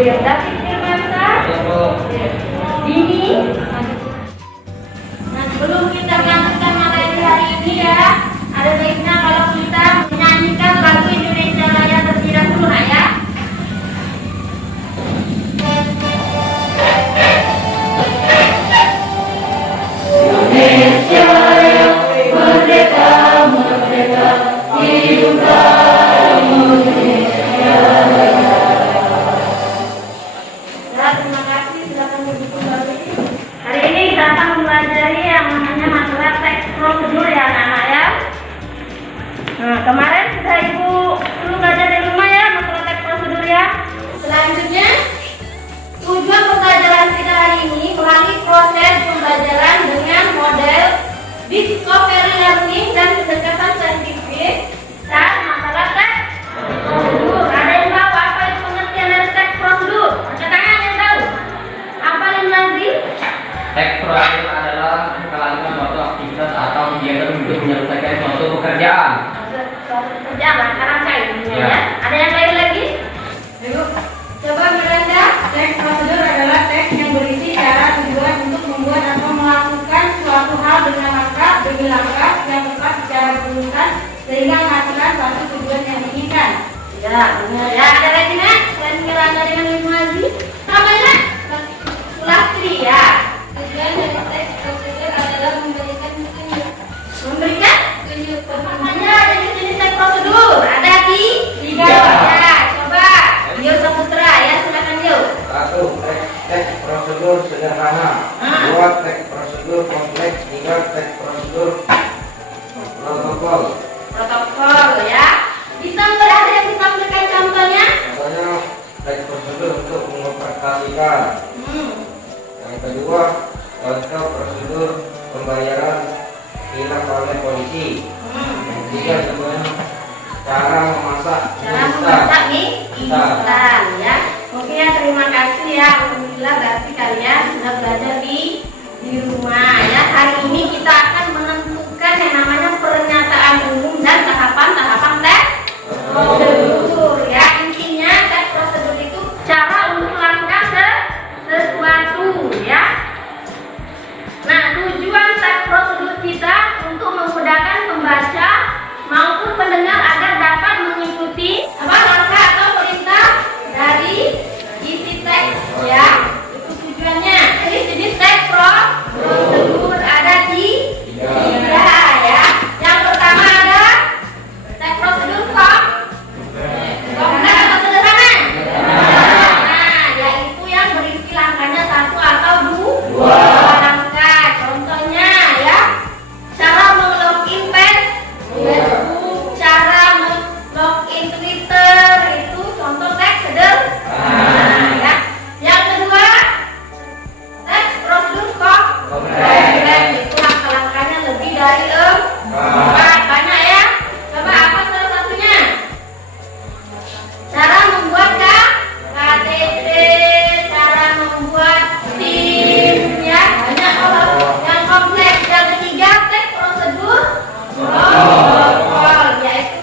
David Firmansyah. Dini. Nah, sebelum kita melanjutkan materi hari ini ya, ada baiknya kalau kita menyanyikan lagu Indonesia Raya terlebih dahulu ya. Indonesia yang merdeka, merdeka, hiduplah Indonesia Raya. Ya, terima kasih, silakan duduk kembali. Hari ini kita akan mempelajari yang namanya masalah teks prosedur ya anak-anak ya. Nah, kemarin sudah Ibu perlu belajar di rumah ya masalah teks prosedur ya. Selanjutnya, tujuan pembelajaran kita hari ini melalui proses pembelajaran dengan model discovery learning dan pendekatan saintifik dan masalah teks prosedur. Ada yang tahu apa itu pengertian dari teks prosedur? Angkat tangan yang tahu. Apa yang lazim? Teks prosedur adalah rangkaian suatu aktivitas atau kegiatan untuk menyelesaikan suatu pekerjaan. Suatu pekerjaan, rangkaian Ya. ya. Ada yang lain lagi? Ayo, coba Miranda. Teks prosedur adalah teks yang berisi cara tujuan untuk membuat atau melakukan suatu hal dengan langkah demi langkah yang tepat secara berurutan sehingga menghasilkan suatu tujuan yang diinginkan. Ya, benar. Ya, ada lagi nak? Selain Miranda dengan Ibu Aziz, apa nak? Sulastri ya. Tujuan dari teks prosedur adalah memberikan petunjuk. Memberikan Petunjuk apa saja jenis-jenis teks prosedur? Ada tiga. Ya, coba. Yo Saputra ya, silakan Yo. Satu, teks prosedur sederhana. Dua, teks prosedur kompleks. Tiga, teks prosedur protokol. Protokol ya. Bisa ada yang bisa memberikan contohnya? Contohnya teks prosedur untuk mengoperasikan. Yang kedua, contoh prosedur pembayaran hilang oleh polisi. Yang ketiga, contohnya cara memasak Cara instan. memasak mie instan ya. Oke ya, terima kasih ya. Alhamdulillah berarti kalian sudah belajar di rumah ya. Hari ini kita akan menentukan yang namanya pernyataan umum dan tahapan-tahapan teks prosedur ya. Intinya teks prosedur itu cara untuk melakukan sesuatu ya. Nah, tujuan teks prosedur kita untuk memudahkan pembaca maupun pendengar agar dapat mengikuti langkah atau perintah dari isi teks ya. Itu tujuannya. Jenis teks prosedur ada tiga ya. Yang pertama ada teks prosedur kompleks atau sederhana. Nah, yaitu yang berisi langkahnya satu atau dua langkah. Contohnya ya, cara melogin Facebook, cara login Twitter, itu contoh teks sederhana ya. Yang kedua, teks prosedur kompleks, itu langkah-langkahnya lebih dari 4. Banyak ya. Coba apa salah satunya? Cara membuat KTP, cara membuat SIM ya. Banyak kalau yang kompleks. Yang ketiga, teks prosedur protokol, yaitu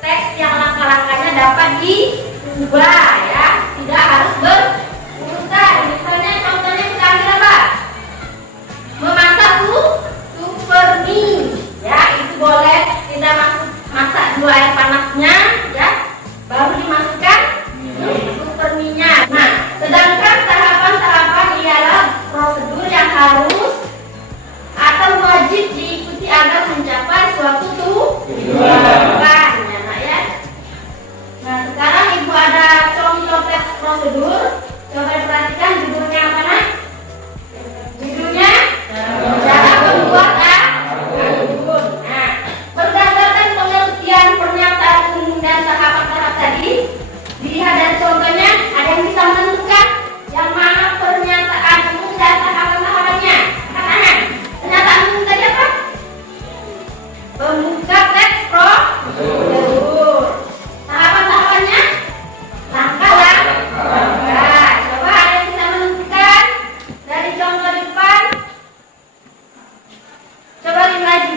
teks yang langkah-langkahnya dapat diubah ya, tidak harus berurutan. Misalnya contohnya kita ambil apa? Memasak super mie ya, itu boleh kita masak dulu air panasnya ya, baru dimasukkan super mie-nya. Nah, sedangkan tahapan-tahapan ialah prosedur yang harus atau wajib diikuti agar mencapai suatu tujuan ya nak ya. Nah, sekarang Ibu ada contoh teks prosedur. Coba perhatikan judulnya apa nak? Judulnya cara membuat akun. Nah, berdasarkan pengertian pernyataan umum dan tahap-tahap tadi, dilihat dari contohnya, ada yang bisa menentukan yang mana pernyataan umum dan tahapan-tahapannya. Katanya pernyataan umum tadi apa? Pembuka teks prosedur. Tahapan-tahapannya langkah-langkah. Coba ada yang bisa menentukan dari contoh di depan. Coba lihat lagi.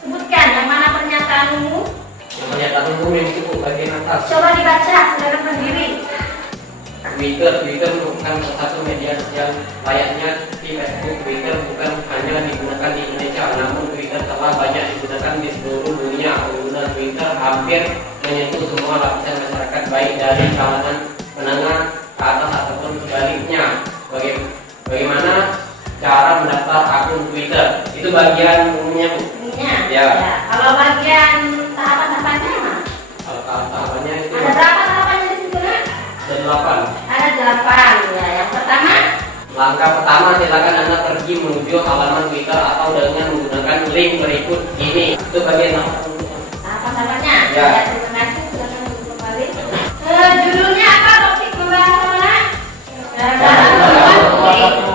Sebutkan yang mana pernyataan umum. Pernyataan umum yang cukup bagian atas. Coba dibaca, saudara berdiri. Twitter merupakan salah satu media sosial layaknya seperti Facebook. Twitter bukan hanya digunakan di Indonesia, namun Twitter telah banyak digunakan di seluruh dunia. Pengguna Twitter hampir menyentuh semua lapisan masyarakat, baik dari kalangan menengah ke atas ataupun sebaliknya. Bagaimana cara mendaftar akun Twitter? Itu bagian umumnya, Bu. Umumnya. Ya. Kalau bagian tahapan-tahapannya mana? Kalau tahapannya itu Ada berapa tahapannya di situ, Nak? ada 8. Ada 8 ya. Yang pertama, Langkah pertama, silakan Anda pergi menuju halaman Twitter atau dengan menggunakan link berikut ini. Itu bagian tahapan-tahapannya. Ya. Terima kasih sudah kembali. Judulnya apa? Topik pembahasan mana?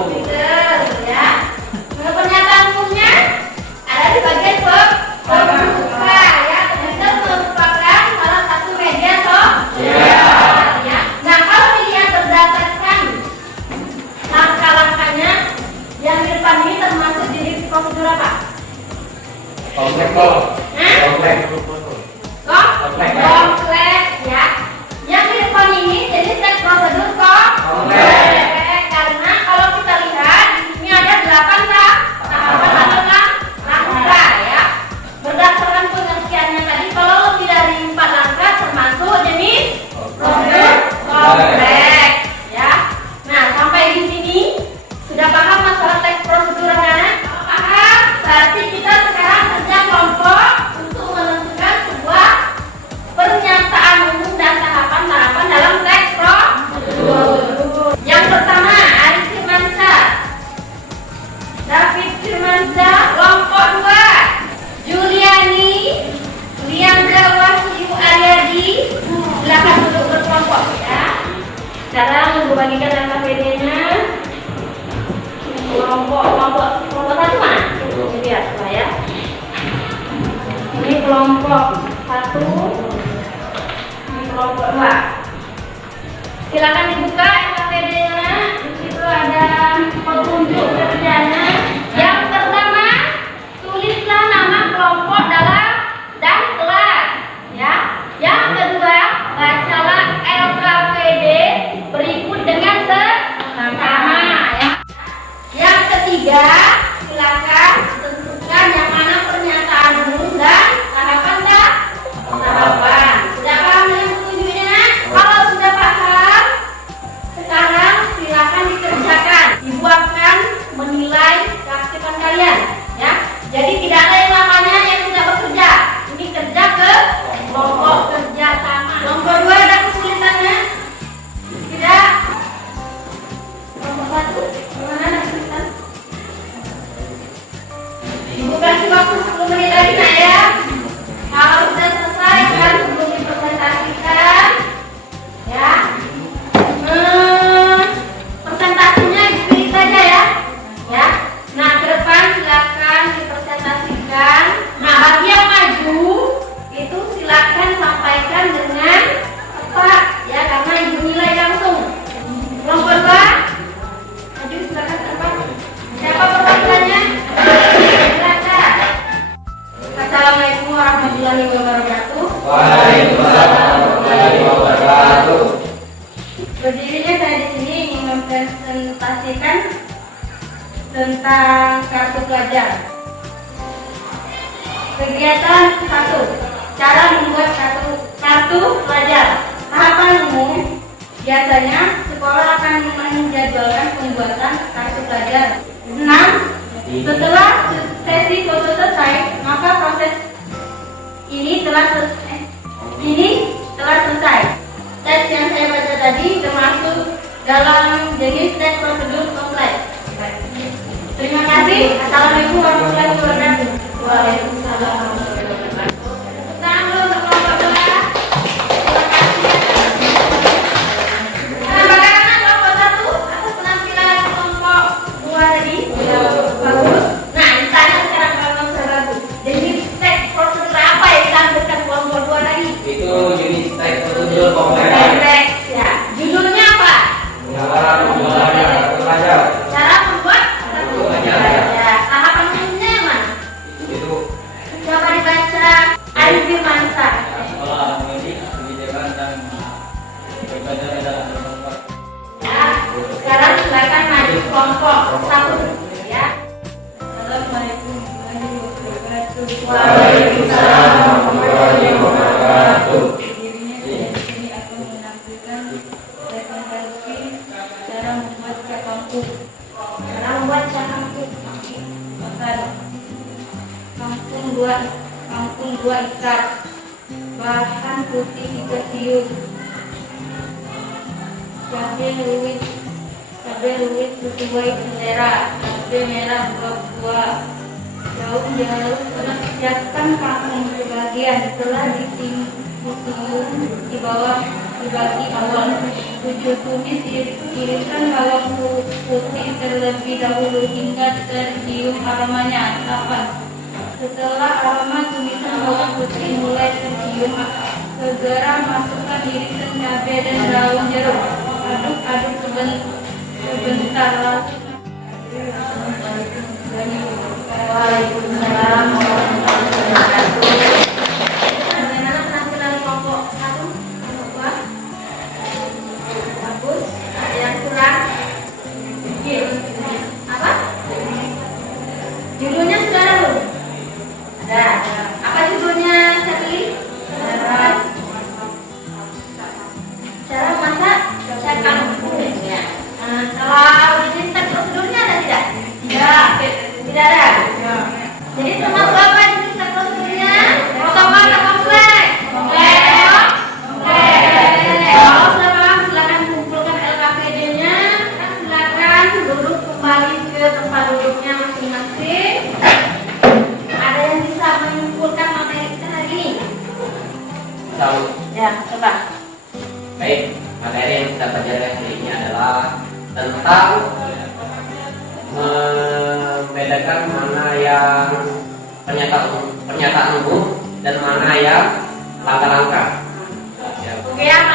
Twitter ya. Pernyataan umumnya ada di bagian pembuka ya. Twitter merupakan salah satu media sosial ya. Nah, kalau dilihat berdasarkan langkah-langkahnya yang di depan ini termasuk jenis prosedur apa? Kompleks ya. Yang di depan ini jadi step prosedur kompleks. Karena kalau kita lihat di sini ada 8 tahapan atau langkah ya. Berdasarkan pengertiannya tadi, kalau lebih dari 4 langkah termasuk jenis prosedur kompleks ya. Nah, sampai di sini sudah paham masalah teks prosedur anak? Paham? Berarti kita sekarang kerja kelompok untuk menentukan sebuah pernyataan umum dan tahapan-tahapan dalam teks prosedur. Yang pertama, Arif Firmansyah, David Firmansyah, kelompok 2, Juliani, Liandra Wahyu Aryadi. Silakan duduk berkelompok ya. Sekarang membagikan LKPD-nya. Kelompok 1 mana? Ini lihat Pak ya. Ini kelompok 1. Ini kelompok 2. Silakan dibuka LKPD-nya. Di situ ada petunjuk kerjanya. Yang pertama, tulislah nama kelompok dan kelas ya. Yang kedua, bacalah LKPD berikut dengan seksama ya. Yang ketiga, silakan tentukan yang mana pernyataan umum dan tahapan. Sudah paham dengan petunjuknya? Kalau sudah paham, sekarang silakan dikerjakan, dibuatkan menilai keaktifan kalian ya. Jadi tidak ada yang namanya yang tidak bekerja. Ini kerja ke kelompok kerja sama. Kelompok 2 ada kesulitannya? Tidak. Kelompok 1 gimana ada kesulitan? Ibu kasih waktu 10 menit lagi nak ya. Kalau sudah selesai kan sebelum dipresentasikan ya. Presentasinya dipilih saja ya. Ya. Nah, ke depan silakan dipresentasikan. Nah, bagi yang maju itu silakan sampaikan dengan tepat ya, karena ibu nilai langsung. Kelompok 2 maju, silakan ke depan. Siapa perwakilannya? Silakan. Assalamualaikum warahmatullahi wabarakatuh. Waalaikumsalam warahmatullahi wabarakatuh. Berdirinya saya di sini ingin mempresentasikan tentang kartu pelajar. Kegiatan 1, cara membuat kartu pelajar. Tahapan umum, biasanya sekolah akan menjadwalkan pembuatan kartu pelajar. 6. Setelah sesi foto selesai, maka proses ini telah selesai. Teks yang saya baca tadi termasuk dalam jenis teks prosedur kompleks. Terima kasih. Assalamualaikum warahmatullahi wabarakatuh. Waalaikumsalam warahmatullahi wabarakatuh. Tangan dulu untuk kelompok 2. Terima kasih. Nah, bagaimana kelompok 1 atas penampilan kelompok 2 tadi? Bagus. Nah, ditanya sekarang kalau sudah bagus. Jenis teks prosedur apa yang ditampilkan kelompok 2 tadi? itu jenis teks prosedur kompleks. Teks ya. Judulnya apa? Cara membuat kartu pelajar. Cara membuat kartu pelajar. Tahapan umumnya yang mana? Waalaikumsalam warahmatullahi wabarakatuh. Dirinya tidak di sini akan menampilkan representasi cara membuat cakampuk. Cara membuat cakampuk. Makan kampung dua ikat. Bahan putih 3 siung. Cabai rawit sesuai selera. Cabai merah 2 buah. Daun jeruk siapkan kangkung sebagian telah disiung di bawah dibagi bawang. 7 tumis irisan bawang putih terlebih dahulu hingga tercium aromanya. 8. Setelah aroma tumisan bawang putih mulai tercium, segera masukkan irisan cabai dan daun jeruk. Aduk-aduk sebentar lalu. Waalaikumsalam warahmatullahi wabarakatuh. Bagaimana penampilan kelompok 1? Kelompok 2? Bagus. Ada yang kurang? Apa? Judulnya sudah ada belum? Ada. Apa judulnya, Sabili? Cara masak cakampuk. Ya. Kalau jenis prosedurnya ada tidak? Tidak ada. Jadi termasuk apa jenis prosedurnya? Protokol atau kompleks? Kompleks. Kalau sudah paham, silakan kumpulkan LKPD-nya. Silakan duduk kembali ke tempat duduknya masing-masing. Ada yang bisa menyimpulkan materi kita hari ini? Tahu. Ya, coba. Baik, materi yang kita pelajari hari ini adalah tentang membedakan mana yang pernyataan umum dan mana yang langkah-langkah. Oke, yang